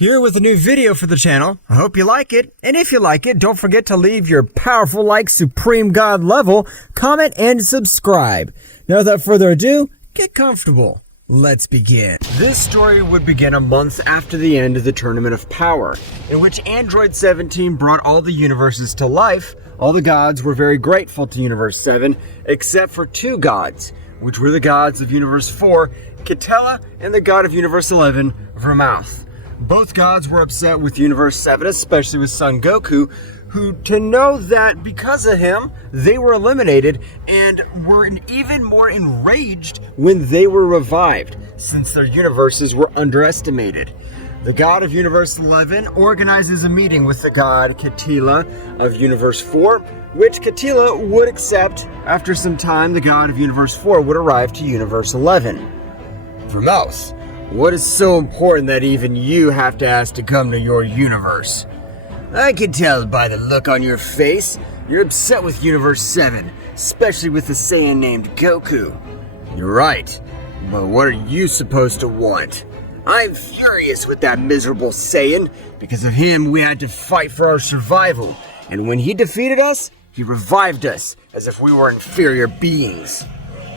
Here with a new video for the channel. I hope you like it, and if you like it, don't forget to leave your powerful like Supreme God level, comment, and subscribe. Now without further ado, get comfortable. Let's begin. This story would begin a month after the end of the Tournament of Power, in which Android 17 brought all the universes to life. All the gods were very grateful to Universe 7, except for two gods, which were the gods of Universe 4, Kitela, and the god of Universe 11, Vermouth. Both gods were upset with Universe 7, especially with Son Goku, who, to know that because of him, they were eliminated and were even more enraged when they were revived, since their universes were underestimated. The god of Universe 11 organizes a meeting with the god Kitela of Universe 4, which Kitela would accept. After some time, the god of Universe 4 would arrive to Universe 11. Vermouth, what is so important that even you have to ask to come to your universe? I can tell by the look on your face, you're upset with Universe 7, especially with the Saiyan named Goku. You're right, but what are you supposed to want? I'm furious with that miserable Saiyan. Because of him, we had to fight for our survival, and when he defeated us, he revived us as if we were inferior beings.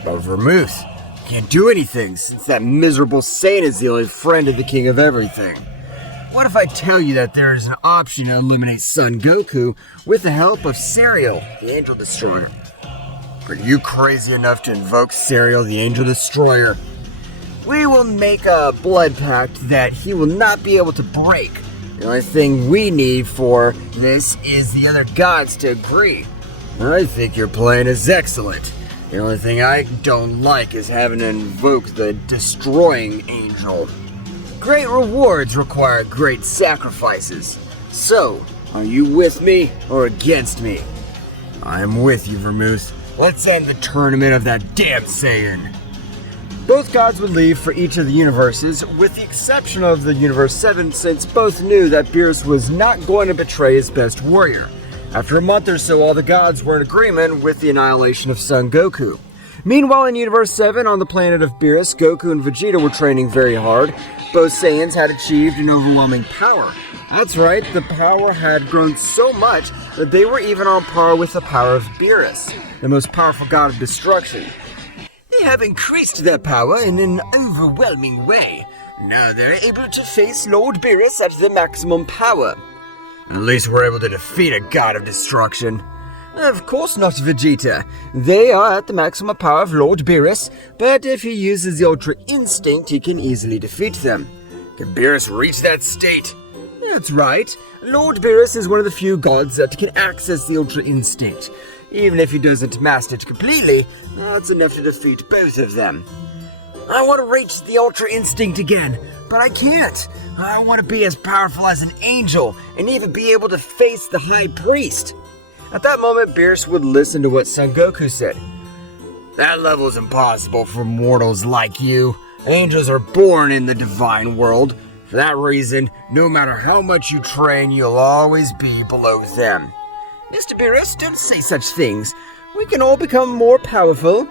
But Vermouth can't do anything since that miserable Saiyan is the only friend of the King of Everything. What if I tell you that there is an option to eliminate Son Goku with the help of Cereal, the Angel Destroyer? Are you crazy enough to invoke Cereal, the Angel Destroyer? We will make a blood pact that he will not be able to break. The only thing we need for this is the other gods to agree. I think your plan is excellent. The only thing I don't like is having to invoke the Destroying Angel. Great rewards require great sacrifices. So, are you with me or against me? I am with you, Vermouth. Let's end the tournament of that damn Saiyan. Both gods would leave for each of the universes, with the exception of the Universe 7, since both knew that Beerus was not going to betray his best warrior. After a month or so, all the gods were in agreement with the annihilation of Son Goku. Meanwhile, in Universe 7, on the planet of Beerus, Goku and Vegeta were training very hard. Both Saiyans had achieved an overwhelming power. That's right, the power had grown so much that they were even on par with the power of Beerus, the most powerful god of destruction. They have increased their power in an overwhelming way. Now they're able to face Lord Beerus at the maximum power. At least we're able to defeat a god of destruction. Of course not, Vegeta. They are at the maximum power of Lord Beerus, but if he uses the Ultra Instinct, he can easily defeat them. Can Beerus reach that state? That's right. Lord Beerus is one of the few gods that can access the Ultra Instinct. Even if he doesn't master it completely, that's enough to defeat both of them. I want to reach the Ultra Instinct again, but I can't. I want to be as powerful as an angel, and even be able to face the High Priest. At that moment, Beerus would listen to what Son Goku said. That level is impossible for mortals like you. Angels are born in the divine world. For that reason, no matter how much you train, you'll always be below them. Mr. Beerus, don't say such things. We can all become more powerful.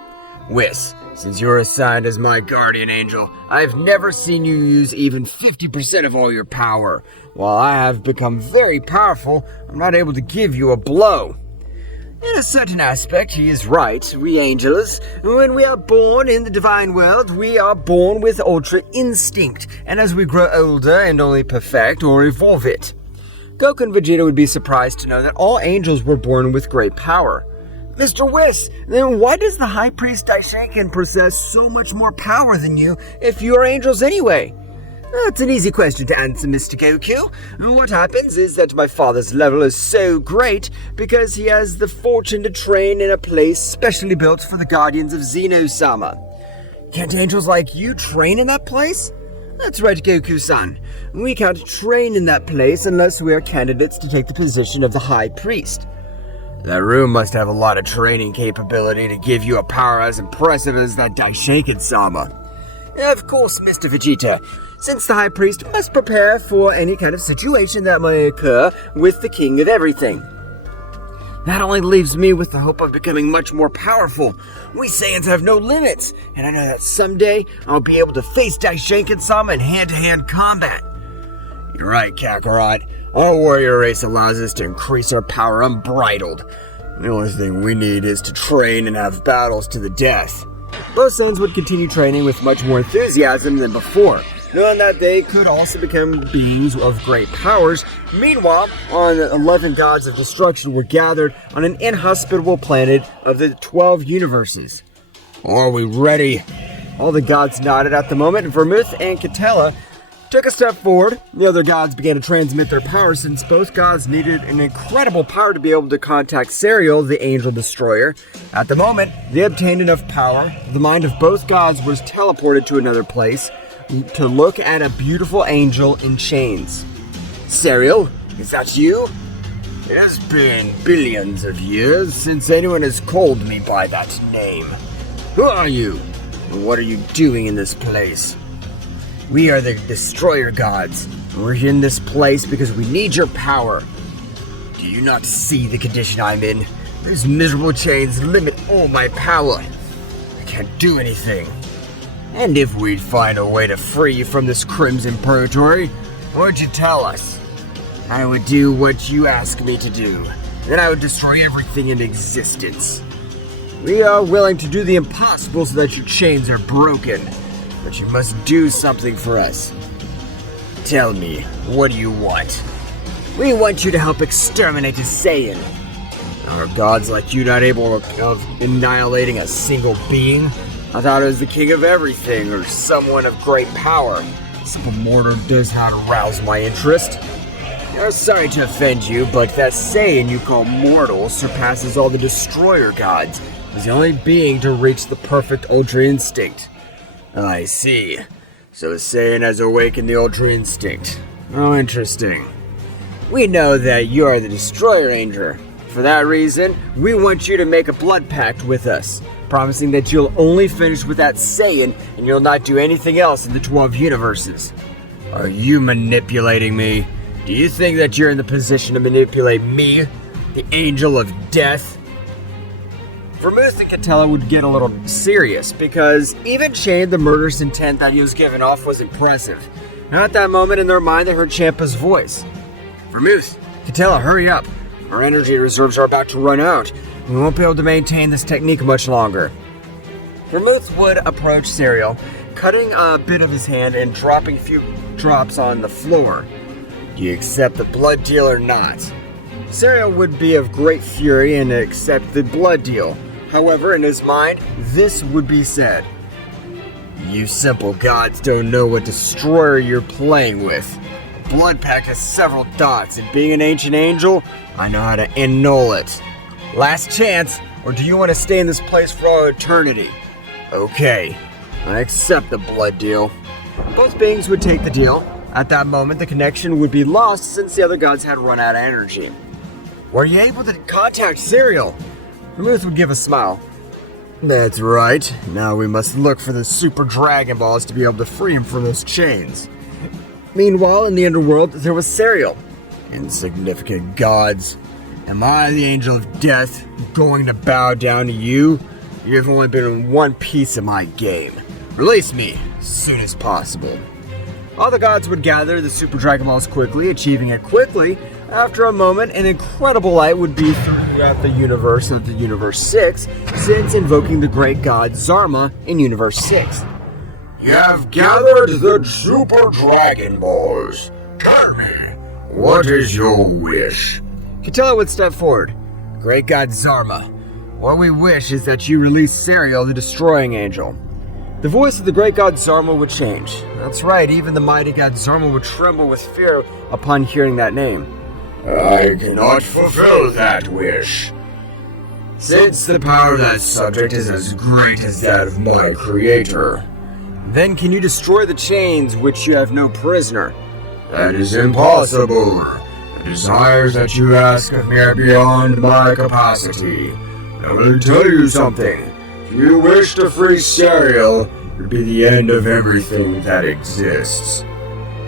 Whis, since you're assigned as my guardian angel, I've never seen you use even 50% of all your power. While I have become very powerful, I'm not able to give you a blow. In a certain aspect, he is right. We angels, when we are born in the divine world, we are born with Ultra Instinct, and as we grow older and only perfect or evolve it. Goku and Vegeta would be surprised to know that all angels were born with great power. Mr. Whis, then why does the High Priest Daishinkan possess so much more power than you if you are angels anyway? That's an easy question to answer, Mr. Goku. What happens is that my father's level is so great because he has the fortune to train in a place specially built for the guardians of Zeno-sama. Can't angels like you train in that place? That's right, Goku-san. We can't train in that place unless we are candidates to take the position of the High Priest. That room must have a lot of training capability to give you a power as impressive as that Daishinkan-sama. Of course, Mr. Vegeta, since the High Priest must prepare for any kind of situation that may occur with the King of Everything. That only leaves me with the hope of becoming much more powerful. We Saiyans have no limits, and I know that someday I'll be able to face Daishinkan-sama in hand-to-hand combat. You're right, Kakarot. Our warrior race allows us to increase our power unbridled. The only thing we need is to train and have battles to the death. Both sons would continue training with much more enthusiasm than before, knowing that they could also become beings of great powers. Meanwhile, 11 gods of destruction were gathered on an inhospitable planet of the 12 universes. Are we ready? All the gods nodded at the moment, and Vermouth and Catella took a step forward. The other gods began to transmit their power since both gods needed an incredible power to be able to contact Serial, the Angel Destroyer. At the moment, they obtained enough power. The mind of both gods was teleported to another place to look at a beautiful angel in chains. Serial, is that you? It has been billions of years since anyone has called me by that name. Who are you? And what are you doing in this place? We are the Destroyer Gods. We're in this place because we need your power. Do you not see the condition I'm in? These miserable chains limit all my power. I can't do anything. And if we'd find a way to free you from this crimson purgatory, why'd you tell us? I would do what you ask me to do. Then I would destroy everything in existence. We are willing to do the impossible so that your chains are broken. But you must do something for us. Tell me, what do you want? We want you to help exterminate the Saiyan. Are gods like you not able of annihilating a single being? I thought it was the king of everything, or someone of great power. Simple mortal does not arouse my interest. I'm sorry to offend you, but that Saiyan you call mortal surpasses all the Destroyer Gods. He's the only being to reach the perfect Ultra Instinct. I see. So the Saiyan has awakened the Ultra Instinct. Oh, interesting. We know that you are the Destroyer Angel. For that reason, we want you to make a blood pact with us, promising that you'll only finish with that Saiyan and you'll not do anything else in the 12 universes. Are you manipulating me? Do you think that you're in the position to manipulate me, the Angel of Death? Vermouth and Catella would get a little serious, because even Shane, the murderous intent that he was giving off was impressive. Now at that moment in their mind, they heard Champa's voice. Vermouth, Catella, hurry up. Our energy reserves are about to run out. We won't be able to maintain this technique much longer. Vermouth would approach Serial, cutting a bit of his hand and dropping a few drops on the floor. Do you accept the blood deal or not? Serial would be of great fury and accept the blood deal. However, in his mind, this would be said. You simple gods don't know what destroyer you're playing with. Blood pact has several dots, and being an ancient angel, I know how to annul it. Last chance, or do you want to stay in this place for all eternity? Okay, I accept the blood deal. Both beings would take the deal. At that moment, the connection would be lost since the other gods had run out of energy. Were you able to contact Serial? Vermouth would give a smile. That's right. Now we must look for the Super Dragon Balls to be able to free him from those chains. Meanwhile, in the underworld, there was Serial. Insignificant gods. Am I, the Angel of Death, going to bow down to you? You've only been in one piece of my game. Release me as soon as possible. All the gods would gather the Super Dragon Balls quickly, achieving it quickly. After a moment, an incredible light would be throughout the universe of the Universe 6, since invoking the great god Zarma in Universe 6. You have gathered the Super Dragon Balls. Tell me, what is your wish? Catella would step forward. Great god Zarma, what we wish is that you release Serial, the Destroying Angel. The voice of the great god Zarma would change. That's right, even the mighty god Zarma would tremble with fear upon hearing that name. I cannot fulfill that wish. Since the power of that subject is as great as that of my creator. Then can you destroy the chains which you have no prisoner? That is impossible. The desires that you ask of me are beyond my capacity. I will tell you something. If you wish to free Serial, it would be the end of everything that exists.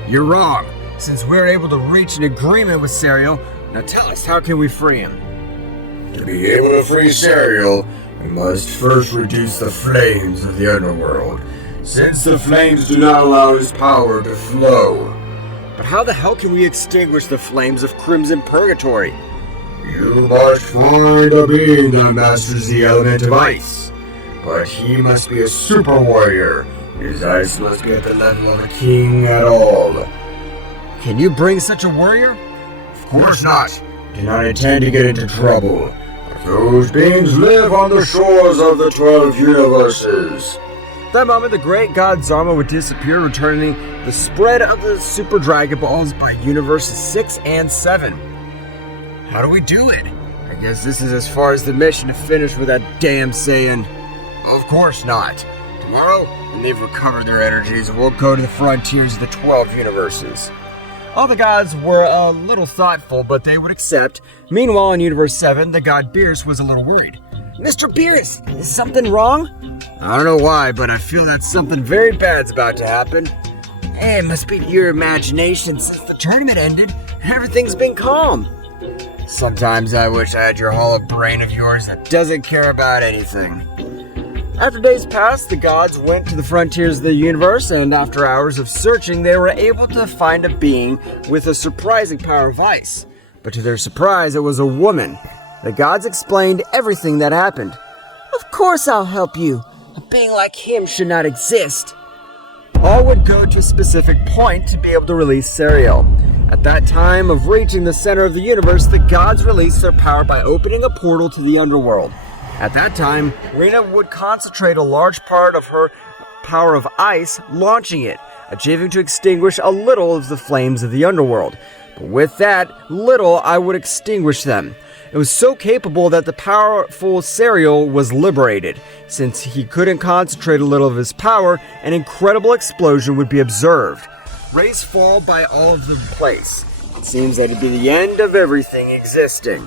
You're wrong. Since we're able to reach an agreement with Serial, now tell us, how can we free him? To be able to free Serial, we must first reduce the flames of the underworld, since the flames do not allow his power to flow. But But how the hell can we extinguish the flames of Crimson Purgatory? You must find a being that masters the element of ice. But he must be a super warrior. His ice must be at the level of a king at all. Can you bring such a warrior? Of course not. Do not intend to get into trouble. But those beings live on the shores of the 12 universes. At that moment, the great god Zama would disappear, returning the spread of the Super Dragon Balls by Universes 6 and 7. How do we do it? I guess this is as far as the mission to finish with that damn Saiyan. Of course not. Tomorrow, when they've recovered their energies, we'll go to the frontiers of the 12 universes. All the gods were a little thoughtful, but they would accept. Meanwhile, in Universe 7, the god Beerus was a little worried. Mr. Beerus, is something wrong? I don't know why, but I feel that something very bad's about to happen. Hey, it must be your imagination. Since the tournament ended, everything's been calm. Sometimes I wish I had your hollow brain of yours that doesn't care about anything. After days passed, the gods went to the frontiers of the universe, and after hours of searching, they were able to find a being with a surprising power of ice. But to their surprise, it was a woman. The gods explained everything that happened. Of course I'll help you. A being like him should not exist. All would go to a specific point to be able to release Serial. At that time of reaching the center of the universe, the gods released their power by opening a portal to the underworld. At that time, Rina would concentrate a large part of her power of ice, launching it, achieving to extinguish a little of the flames of the underworld. But with that little, I would extinguish them. It was so capable that the powerful Serial was liberated. Since he couldn't concentrate a little of his power, an incredible explosion would be observed. Rays fall by all of the place. It seems that it'd be the end of everything existing.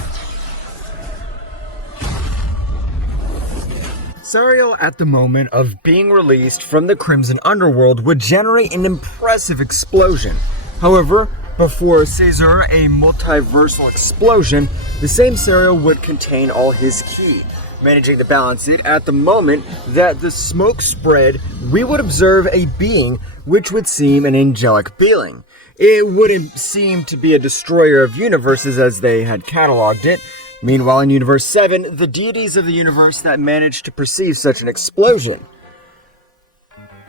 Serial, at the moment of being released from the Crimson Underworld, would generate an impressive explosion. However, before Caesar, a multiversal explosion, the same Serial would contain all his ki. Managing to balance it, at the moment that the smoke spread, we would observe a being which would seem an angelic being. It wouldn't seem to be a destroyer of universes as they had cataloged it. Meanwhile, in Universe 7, the deities of the universe that managed to perceive such an explosion.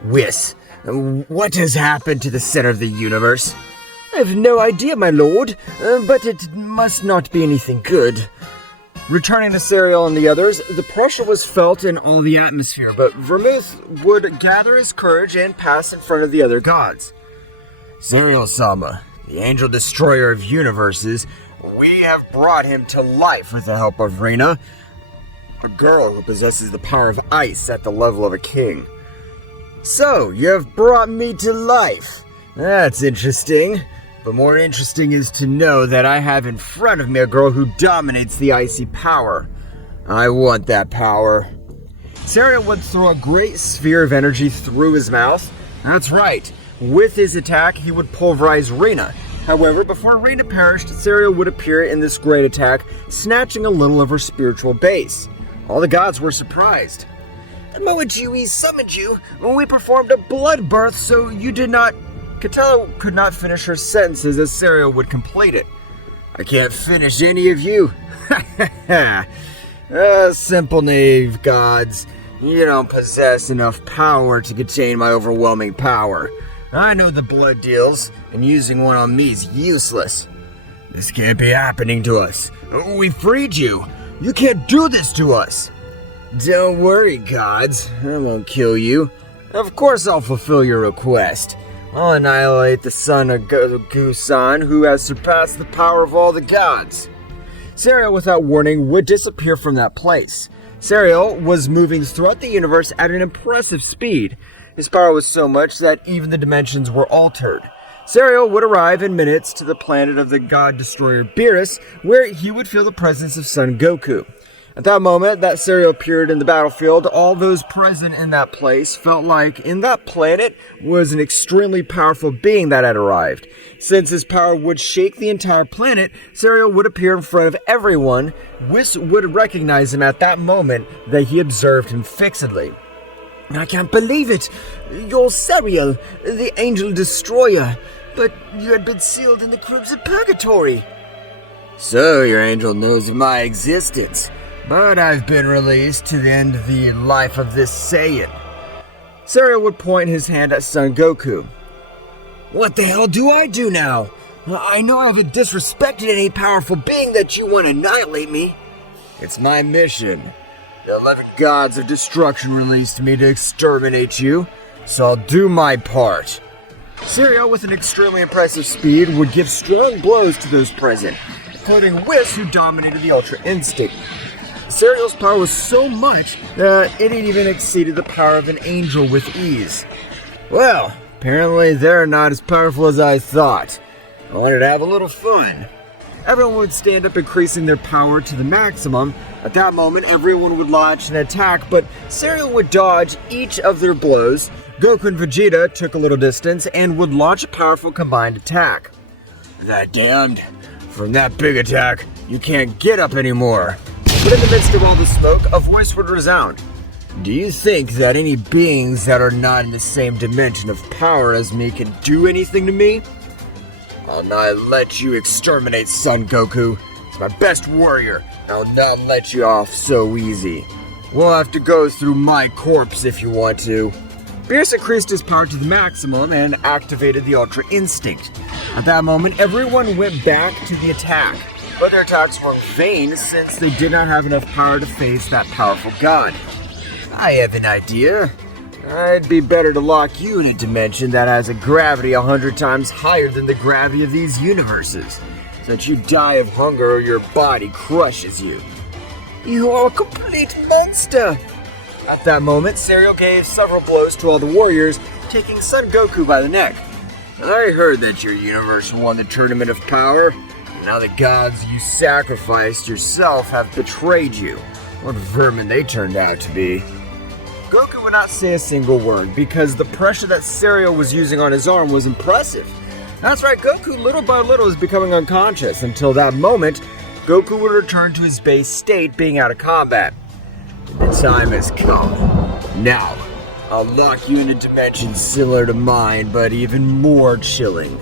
Whis, what has happened to the center of the universe? I have no idea, my lord, but it must not be anything good. Returning to Serial and the others, the pressure was felt in all the atmosphere, but Vermouth would gather his courage and pass in front of the other gods. Zeno-sama, the angel destroyer of universes, we have brought him to life with the help of Rina, a girl who possesses the power of ice at the level of a king. So, you have brought me to life. That's interesting. But more interesting is to know that I have in front of me a girl who dominates the icy power. I want that power. Serial would throw a great sphere of energy through his mouth. That's right. With his attack, he would pulverize Rina. However, before Rina perished, Serial would appear in this great attack, snatching a little of her spiritual base. All the gods were surprised. The moment we summoned you, when we performed a blood birth, so you did not... Catella could not finish her sentences as Serial would complete it. I can't finish any of you. Simple naive gods. You don't possess enough power to contain my overwhelming power. I know the blood deals, and using one on me is useless. This can't be happening to us. We freed you. You can't do this to us. Don't worry, gods. I won't kill you. Of course I'll fulfill your request. I'll annihilate the son of Goku-san, who has surpassed the power of all the gods. Serial, without warning, would disappear from that place. Serial was moving throughout the universe at an impressive speed. His power was so much that even the dimensions were altered. Serial would arrive in minutes to the planet of the god-destroyer Beerus, where he would feel the presence of son Goku. At that moment that Serial appeared in the battlefield, all those present in that place felt like in that planet was an extremely powerful being that had arrived. Since his power would shake the entire planet, Serial would appear in front of everyone. Whis would recognize him at that moment that he observed him fixedly. I can't believe it! You're Serial, the Angel Destroyer. But you had been sealed in the crypts of purgatory. So your angel knows of my existence, but I've been released to end the life of this Saiyan. Sariel would point his hand at Son Goku. What the hell do I do now? I know I haven't disrespected any powerful being that you want to annihilate me. It's my mission. The 11 gods of destruction released me to exterminate you, so I'll do my part. Sariel, with an extremely impressive speed, would give strong blows to those present, including Whis, who dominated the Ultra Instinct. Sariel's power was so much that it even exceeded the power of an angel with ease. Well, apparently they're not as powerful as I thought. I wanted to have a little fun. Everyone would stand up, increasing their power to the maximum. At that moment, everyone would launch an attack, but Sariel would dodge each of their blows. Goku and Vegeta took a little distance and would launch a powerful combined attack. That damned. From that big attack, you can't get up anymore. But in the midst of all the smoke, a voice would resound. Do you think that any beings that are not in the same dimension of power as me can do anything to me? I'll not let you exterminate Son Goku. He's my best warrior. I'll not let you off so easy. We'll have to go through my corpse if you want to. Beerus increased his power to the maximum and activated the Ultra Instinct. At that moment, everyone went back to the attack. But their attacks were vain since they did not have enough power to face that powerful god. I have an idea. It'd be better to lock you in a dimension that has a gravity 100 times higher than the gravity of these universes, so that you die of hunger or your body crushes you. You are a complete monster! At that moment, Sariel gave several blows to all the warriors, taking Son Goku by the neck. I heard that your universe won the Tournament of Power. Now the gods you sacrificed yourself have betrayed you. What vermin they turned out to be. Goku would not say a single word because the pressure that Sariel was using on his arm was impressive. That's right, Goku little by little is becoming unconscious. Until that moment, Goku would return to his base state, being out of combat. The time has come. Now, I'll lock you in a dimension similar to mine, but even more chilling.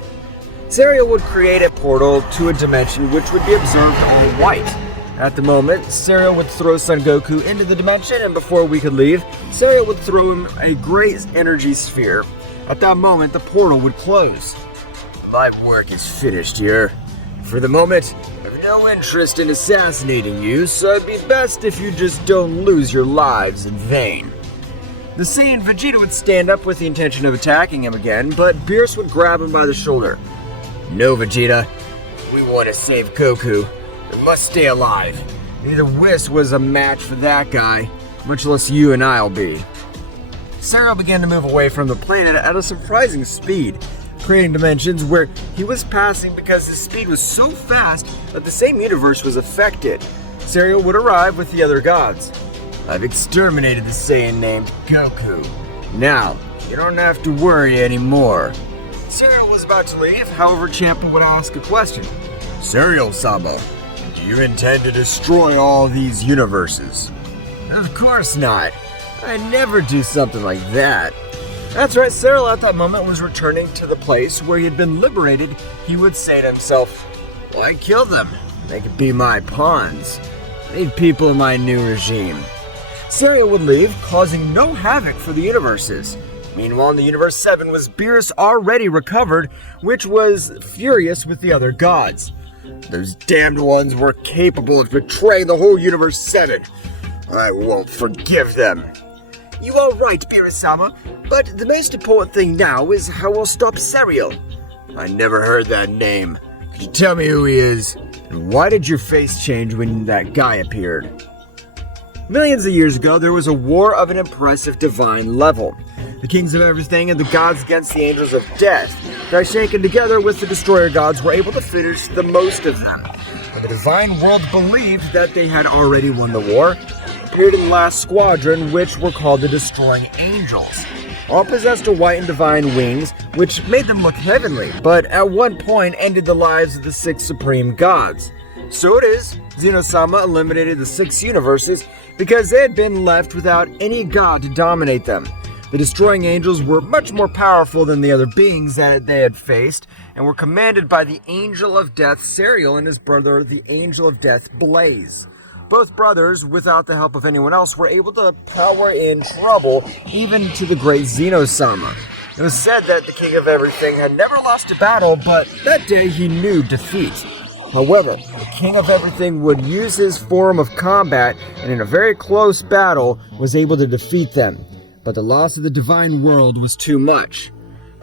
Sariel would create a portal to a dimension which would be observed on white. At the moment, Sariel would throw Son Goku into the dimension, and before we could leave, Sariel would throw him a great energy sphere. At that moment, the portal would close. My work is finished here. For the moment, I have no interest in assassinating you, so it'd be best if you just don't lose your lives in vain. The Saiyan Vegeta would stand up with the intention of attacking him again, but Beerus would grab him by the shoulder. No, Vegeta. We want to save Goku. We must stay alive. Neither Whis was a match for that guy, much less you and I'll be. Sariel began to move away from the planet at a surprising speed, creating dimensions where he was passing because his speed was so fast that the same universe was affected. Sariel would arrive with the other gods. I've exterminated the Saiyan named Goku. Now, you don't have to worry anymore. Sariel was about to leave, however Champa would ask a question. Zeno-sama, do you intend to destroy all these universes? Of course not. I'd never do something like that. That's right, Sariel at that moment was returning to the place where he had been liberated. He would say to himself, why kill them? They could be my pawns. I need people in my new regime. Sariel would leave, causing no havoc for the universes. Meanwhile, in the Universe 7 was Beerus already recovered, which was furious with the other gods. Those damned ones were capable of betraying the whole Universe 7. I won't forgive them. You are right, Beerus-sama, but the most important thing now is how we'll stop Sariel. I never heard that name. Could you tell me who he is? And why did your face change when that guy appeared? Millions of years ago, there was a war of an impressive divine level. The kings of everything and the gods against the angels of death, that shaken together with the destroyer gods were able to finish the most of them. And the divine world believed that they had already won the war, appeared in the last squadron, which were called the Destroying Angels. All possessed a white and divine wings, which made them look heavenly, but at one point ended the lives of the 6 supreme gods. So it is, Zeno-sama eliminated the 6 universes because they had been left without any god to dominate them. The destroying angels were much more powerful than the other beings that they had faced, and were commanded by the Angel of Death, Serial, and his brother, the Angel of Death, Blaze. Both brothers, without the help of anyone else, were able to power in trouble even to the great Zeno-sama. It was said that the King of Everything had never lost a battle, but that day he knew defeat. However, the King of Everything would use his form of combat, and in a very close battle was able to defeat them. But the loss of the divine world was too much.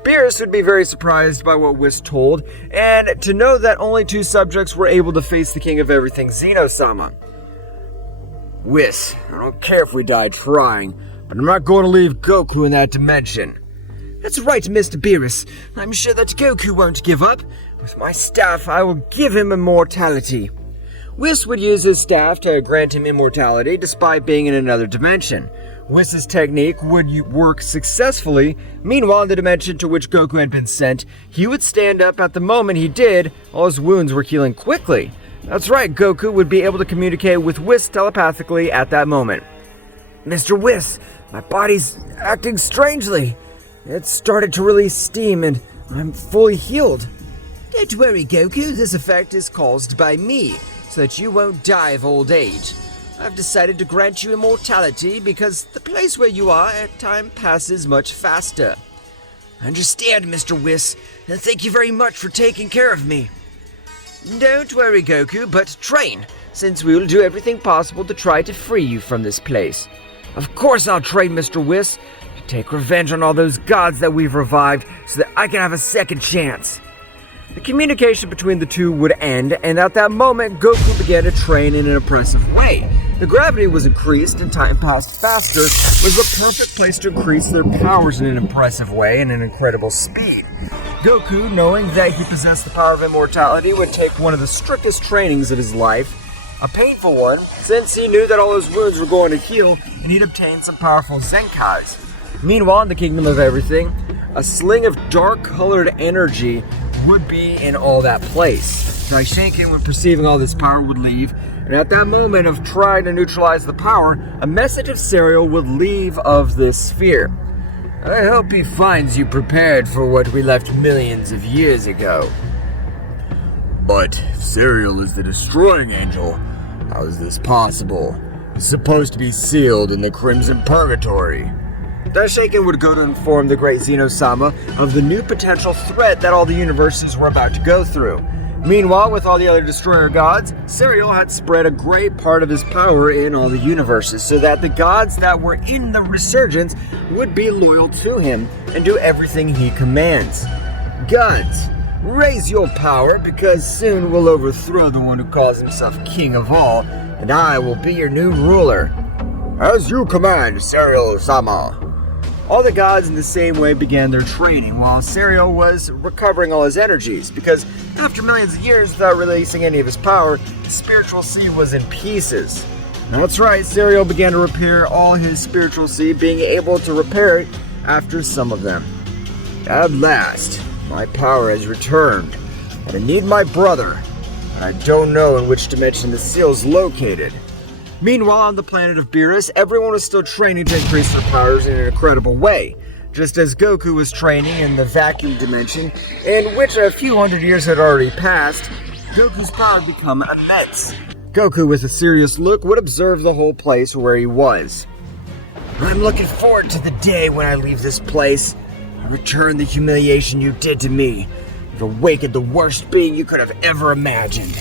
Beerus would be very surprised by what Whis told, and to know that only 2 subjects were able to face the King of Everything, Zeno-sama. Whis, I don't care if we die trying, but I'm not going to leave Goku in that dimension. That's right, Mr. Beerus. I'm sure that Goku won't give up. With my staff, I will give him immortality. Whis would use his staff to grant him immortality despite being in another dimension. Whis' technique would work successfully. Meanwhile, in the dimension to which Goku had been sent, he would stand up at the moment he did. All his wounds were healing quickly. That's right, Goku would be able to communicate with Whis telepathically at that moment. Mr. Whis, my body's acting strangely. It started to release steam and I'm fully healed. Don't worry, Goku, this effect is caused by me, so that you won't die of old age. I've decided to grant you immortality because the place where you are, time passes much faster. I understand, Mr. Whis, and thank you very much for taking care of me. Don't worry, Goku, but train, since we will do everything possible to try to free you from this place. Of course I'll train, Mr. Whis, to take revenge on all those gods that we've revived so that I can have a second chance. The communication between the two would end, and at that moment, Goku began to train in an impressive way. The gravity was increased and time passed faster. It was the perfect place to increase their powers in an impressive way and an incredible speed. Goku, knowing that he possessed the power of immortality, would take one of the strictest trainings of his life, a painful one, since he knew that all his wounds were going to heal and he'd obtain some powerful Zenkais. Meanwhile, in the Kingdom of Everything, a sling of dark-colored energy would be in all that place. Daishinken, when perceiving all this power, would leave, and at that moment of trying to neutralize the power, a message of Serial would leave of this sphere. I hope he finds you prepared for what we left millions of years ago. But if Serial is the destroying angel, how is this possible? He's supposed to be sealed in the Crimson Purgatory. Daishinken would go to inform the great Zeno-sama of the new potential threat that all the universes were about to go through. Meanwhile, with all the other destroyer gods, Serial had spread a great part of his power in all the universes so that the gods that were in the resurgence would be loyal to him and do everything he commands. Gods, raise your power because soon we'll overthrow the one who calls himself king of all, and I will be your new ruler. As you command, Serial-sama. All the gods in the same way began their training while Serial was recovering all his energies because after millions of years without releasing any of his power, the spiritual sea was in pieces. That's right, Serial began to repair all his spiritual sea, being able to repair it after some of them. At last, my power has returned, and I need my brother, and I don't know in which dimension the seal's located. Meanwhile, on the planet of Beerus, everyone was still training to increase their powers in an incredible way, just as Goku was training in the vacuum dimension, in which a few hundred years had already passed. Goku's power had become immense. Goku, with a serious look, would observe the whole place where he was. I'm looking forward to the day when I leave this place. I return the humiliation you did to me. You've awakened the worst being you could have ever imagined.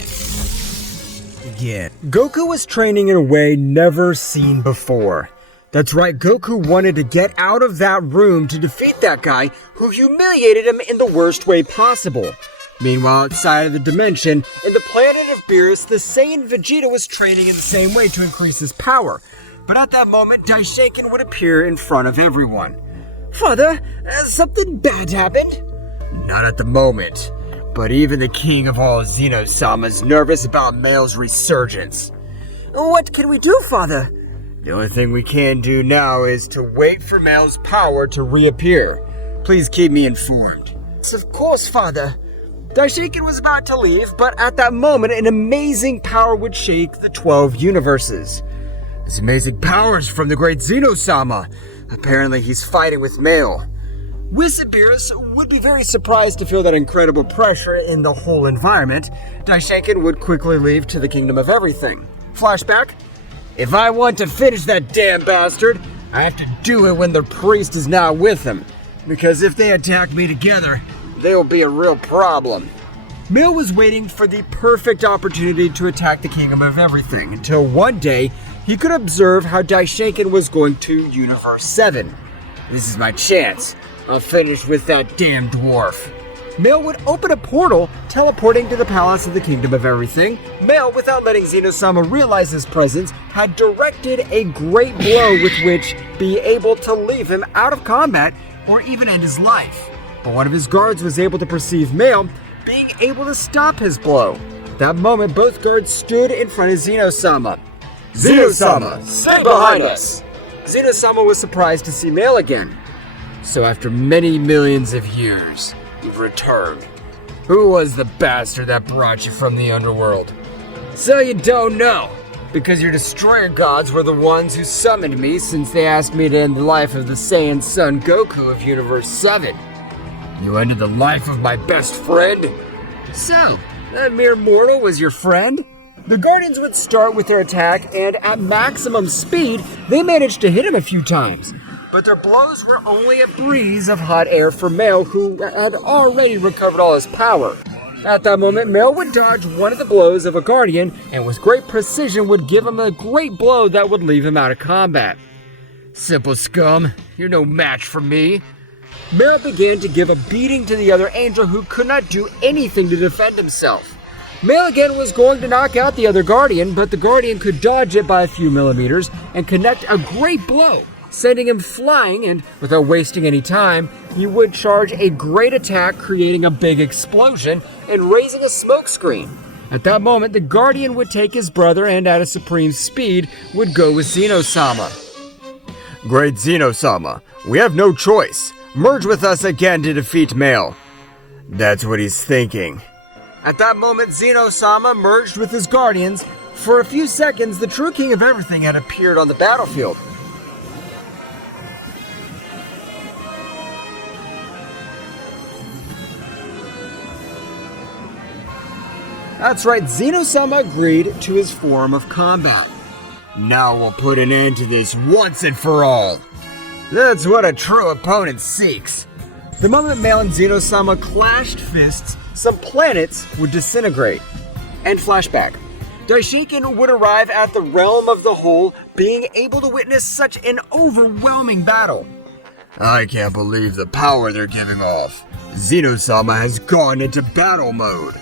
Again. Goku was training in a way never seen before. That's right, Goku wanted to get out of that room to defeat that guy who humiliated him in the worst way possible. Meanwhile, outside of the dimension, in the planet of Beerus, the Saiyan Vegeta was training in the same way to increase his power. But at that moment, Daishinken would appear in front of everyone. Father, something bad happened? Not at the moment. But even the king of all Zeno-sama is nervous about Mael's resurgence. What can we do, Father? The only thing we can do now is to wait for Mael's power to reappear. Please keep me informed. Yes, of course, Father. Daishinken was about to leave, but at that moment, an amazing power would shake the 12 universes. This amazing power is from the great Zeno-sama. Apparently he's fighting with mael. Beerus would be very surprised to feel that incredible pressure in the whole environment. Daishinkan would quickly leave to the Kingdom of Everything. Flashback. If I want to finish that damn bastard, I have to do it when the priest is not with him. Because if they attack me together, they'll be a real problem. Mael was waiting for the perfect opportunity to attack the Kingdom of Everything until one day he could observe how Daishinkan was going to Universe 7. This is my chance. I'll finish with that damn dwarf. Mael would open a portal, teleporting to the palace of the Kingdom of Everything. Mael, without letting Zeno-sama realize his presence, had directed a great blow with which be able to leave him out of combat or even end his life. But one of his guards was able to perceive Mael being able to stop his blow. At that moment, both guards stood in front of Zeno-sama. Zeno-sama, stay behind us! Zeno-sama was surprised to see Mael again. So after many millions of years, you've returned. Who was the bastard that brought you from the underworld? So you don't know, because your destroyer gods were the ones who summoned me since they asked me to end the life of the Saiyan son Goku of Universe 7. You ended the life of my best friend? So, that mere mortal was your friend? The Guardians would start with their attack, and at maximum speed, they managed to hit him a few times. But their blows were only a breeze of hot air for Mael, who had already recovered all his power. At that moment, Mael would dodge one of the blows of a Guardian, and with great precision would give him a great blow that would leave him out of combat. Simple scum, you're no match for me. Mael began to give a beating to the other angel who could not do anything to defend himself. Mael again was going to knock out the other Guardian, but the Guardian could dodge it by a few millimeters and connect a great blow, sending him flying, and without wasting any time, he would charge a great attack, creating a big explosion and raising a smoke screen. At that moment, the Guardian would take his brother and at a supreme speed would go with Zeno-sama. Great Zeno-sama, we have no choice. Merge with us again to defeat Mael. That's what he's thinking. At that moment, Zeno-sama merged with his Guardians. For a few seconds, the true King of Everything had appeared on the battlefield. That's right, Zeno-sama agreed to his form of combat. Now we'll put an end to this once and for all. That's what a true opponent seeks. The moment Mael and Zeno-sama clashed fists, some planets would disintegrate. And flashback. Daishinkan would arrive at the realm of the whole, being able to witness such an overwhelming battle. I can't believe the power they're giving off. Zeno-sama has gone into battle mode.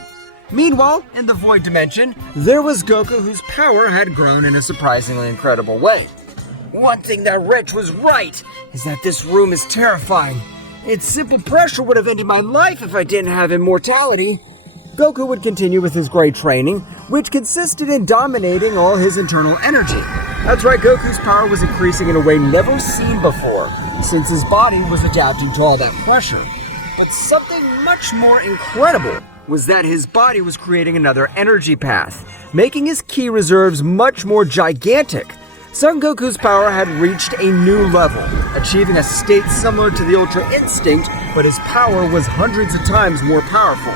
Meanwhile, in the Void Dimension, there was Goku, whose power had grown in a surprisingly incredible way. One thing that Wretch was right is that this room is terrifying. Its simple pressure would have ended my life if I didn't have immortality. Goku would continue with his great training, which consisted in dominating all his internal energy. That's right, Goku's power was increasing in a way never seen before, since his body was adapting to all that pressure. But something much more incredible was that his body was creating another energy path, making his ki reserves much more gigantic. Son Goku's power had reached a new level, achieving a state similar to the Ultra Instinct, but his power was hundreds of times more powerful.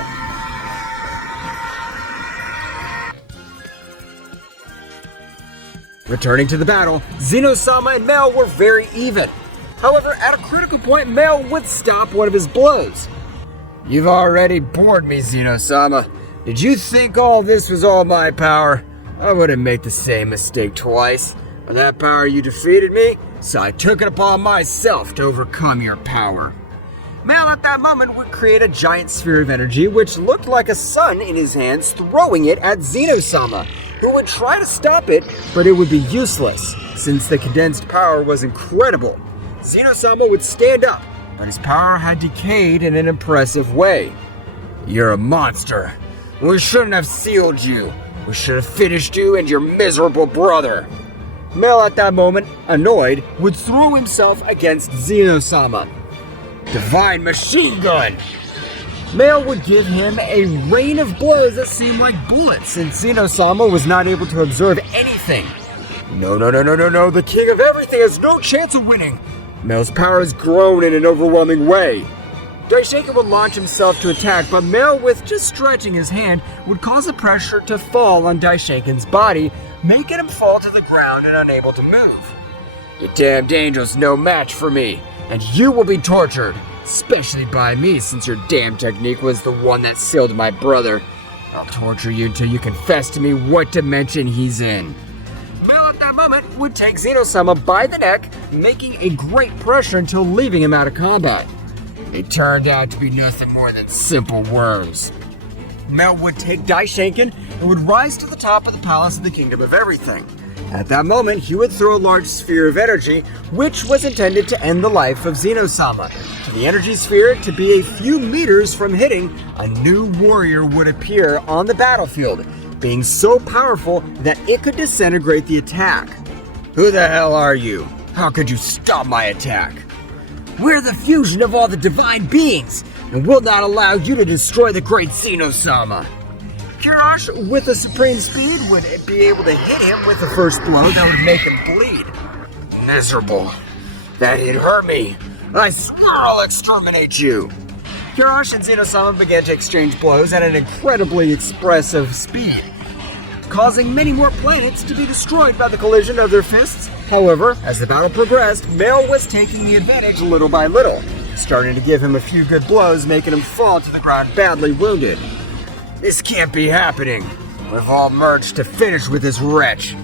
Returning to the battle, Zeno-sama and Mael were very even. However, at a critical point, Mael would stop one of his blows. You've already bored me, Zeno-sama. Did you think all this was all my power? I wouldn't make the same mistake twice. With that power you defeated me, so I took it upon myself to overcome your power. Mael at that moment would create a giant sphere of energy which looked like a sun in his hands, throwing it at Zeno-sama, who would try to stop it, but it would be useless, since the condensed power was incredible. Zeno-sama would stand up, but his power had decayed in an impressive way. You're a monster. We shouldn't have sealed you. We should have finished you and your miserable brother. Mael at that moment, annoyed, would throw himself against Zeno-sama. Divine machine gun! Mael would give him a rain of blows that seemed like bullets, since Zeno-sama was not able to observe anything. No, the King of Everything has no chance of winning. Mael's power has grown in an overwhelming way. Daishinkan would launch himself to attack, but Mael, with just stretching his hand, would cause the pressure to fall on Daishinkan's body, making him fall to the ground and unable to move. "The damned angel's no match for me, and you will be tortured, especially by me since your damn technique was the one that sealed my brother. I'll torture you until you confess to me what dimension he's in." Mael at that moment would take Zeno-sama by the neck, making a great pressure until leaving him out of combat. It turned out to be nothing more than simple worms. Mael would take Daishinkan and would rise to the top of the palace of the Kingdom of Everything. At that moment, he would throw a large sphere of energy, which was intended to end the life of Zeno-sama. For the energy sphere to be a few meters from hitting, a new warrior would appear on the battlefield, being so powerful that it could disintegrate the attack. "Who the hell are you? How could you stop my attack?" "We're the fusion of all the divine beings, and will not allow you to destroy the great Zeno-sama." Kirash, with a supreme speed, would be able to hit him with the first blow that would make him bleed. "Miserable. That hit hurt me. I swear I'll exterminate you." Kirash and Zeno-sama began to exchange blows at an incredibly expressive speed, causing many more planets to be destroyed by the collision of their fists. However, as the battle progressed, Mael was taking the advantage little by little, starting to give him a few good blows, making him fall to the ground badly wounded. "This can't be happening. We've all merged to finish with this wretch.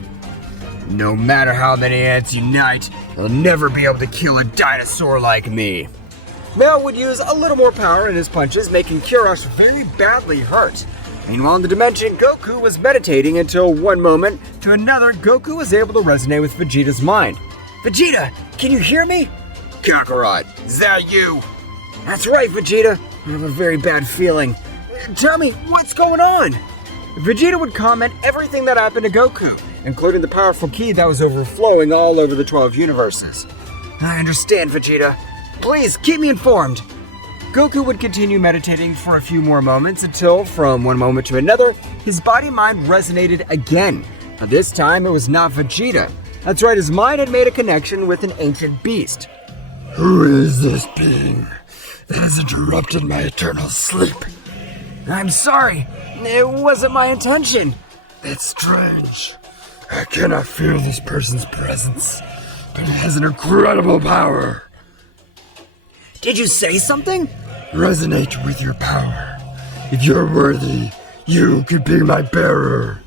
No matter how many ants unite, they'll never be able to kill a dinosaur like me." Mael would use a little more power in his punches, making Kirash very badly hurt. Meanwhile, in the dimension, Goku was meditating until one moment to another, Goku was able to resonate with Vegeta's mind. "Vegeta, can you hear me?" "Kakarot, is that you?" "That's right, Vegeta. I have a very bad feeling. Tell me, what's going on?" Vegeta would comment everything that happened to Goku, including the powerful ki that was overflowing all over the 12 universes. "I understand, Vegeta. Please, keep me informed." Goku would continue meditating for a few more moments until, from one moment to another, his body-mind resonated again. But this time, it was not Vegeta. That's right, his mind had made a connection with an ancient beast. Who is this being that has interrupted my eternal sleep? "I'm sorry. It wasn't my intention." It's strange. I cannot feel this person's presence, but it has an incredible power. "Did you say something?" Resonate with your power. If you're worthy, you could be my bearer.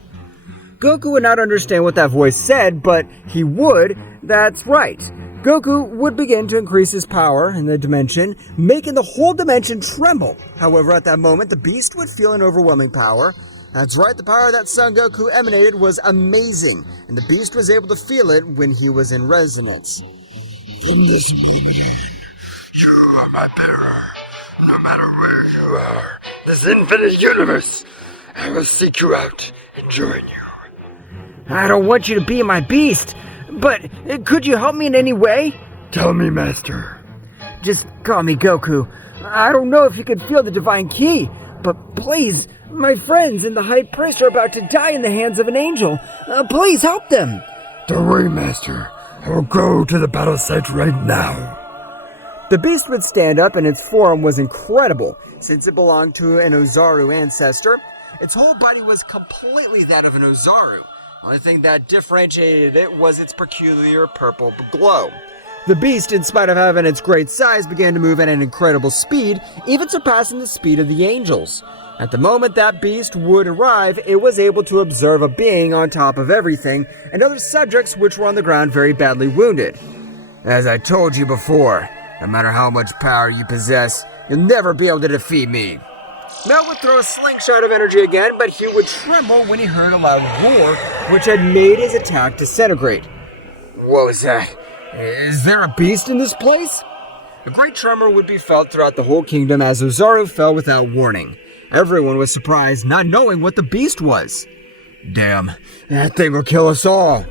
Goku would not understand what that voice said, but he would. That's right. Goku would begin to increase his power in the dimension, making the whole dimension tremble. However, at that moment, the beast would feel an overwhelming power. That's right, the power that Son Goku emanated was amazing, and the beast was able to feel it when he was in resonance. From this moment in, you are my bearer. No matter where you are, this infinite universe, I will seek you out and join you. "I don't want you to be my beast, but could you help me in any way?" Tell me, Master. "Just call me Goku. I don't know if you can feel the divine ki, but please, my friends and the High Priest are about to die in the hands of an angel. Please help them." Don't worry, Master. I will go to the battle site right now. The beast would stand up, and its form was incredible. Since it belonged to an Ozaru ancestor, its whole body was completely that of an Ozaru. The only thing that differentiated it was its peculiar purple glow. The beast, in spite of having its great size, began to move at an incredible speed, even surpassing the speed of the angels. At the moment that beast would arrive, it was able to observe a being on top of everything, and other subjects which were on the ground very badly wounded. "As I told you before, no matter how much power you possess, you'll never be able to defeat me." Mael would throw a slingshot of energy again, but he would tremble when he heard a loud roar, which had made his attack disintegrate. "What was that? Is there a beast in this place?" A great tremor would be felt throughout the whole kingdom as Ozaru fell without warning. Everyone was surprised, not knowing what the beast was. "Damn, that thing will kill us all."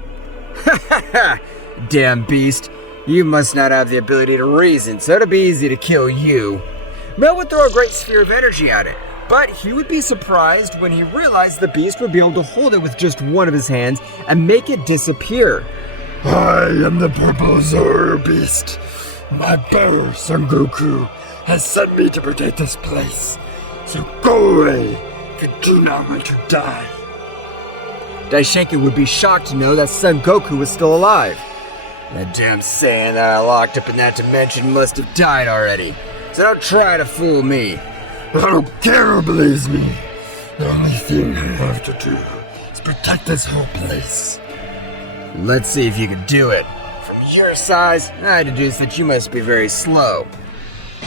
"Ha ha ha! Damn beast. You must not have the ability to reason, so it'll be easy to kill you." Mael would throw a great sphere of energy at it, but he would be surprised when he realized the beast would be able to hold it with just one of his hands and make it disappear. I am the purple Zoro beast. My better Son Goku has sent me to protect this place. So go away if you do not want to die. Daishenki would be shocked to know that Son Goku was still alive. That damn Saiyan that I locked up in that dimension must have died already. So don't try to fool me. I don't care who believes me. The only thing I have to do is protect this whole place. Let's see if you can do it. From your size, I deduce that you must be very slow.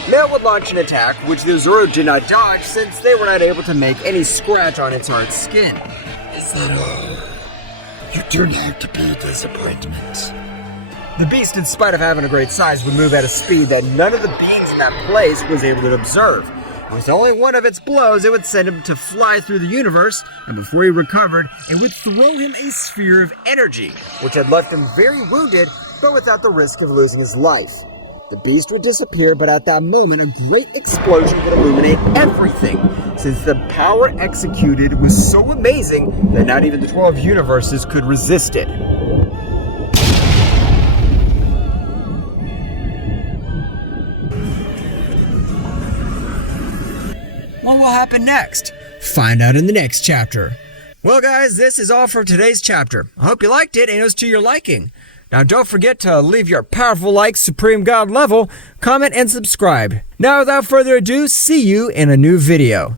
Mael would launch an attack, which the Zoro did not dodge since they were not able to make any scratch on its hard skin. Is that all? You turned out to be a disappointment. The beast, in spite of having a great size, would move at a speed that none of the beings in that place was able to observe. With only one of its blows, it would send him to fly through the universe, and before he recovered, it would throw him a sphere of energy, which had left him very wounded, but without the risk of losing his life. The beast would disappear, but at that moment, a great explosion would illuminate everything, since the power executed was so amazing that not even the 12 universes could resist it. What will happen next? Find out in the next chapter. Well guys, this is all for today's chapter. I hope you liked it and it was to your liking. Now don't forget to leave your powerful like Supreme God level, comment and subscribe. Now without further ado, see you in a new video.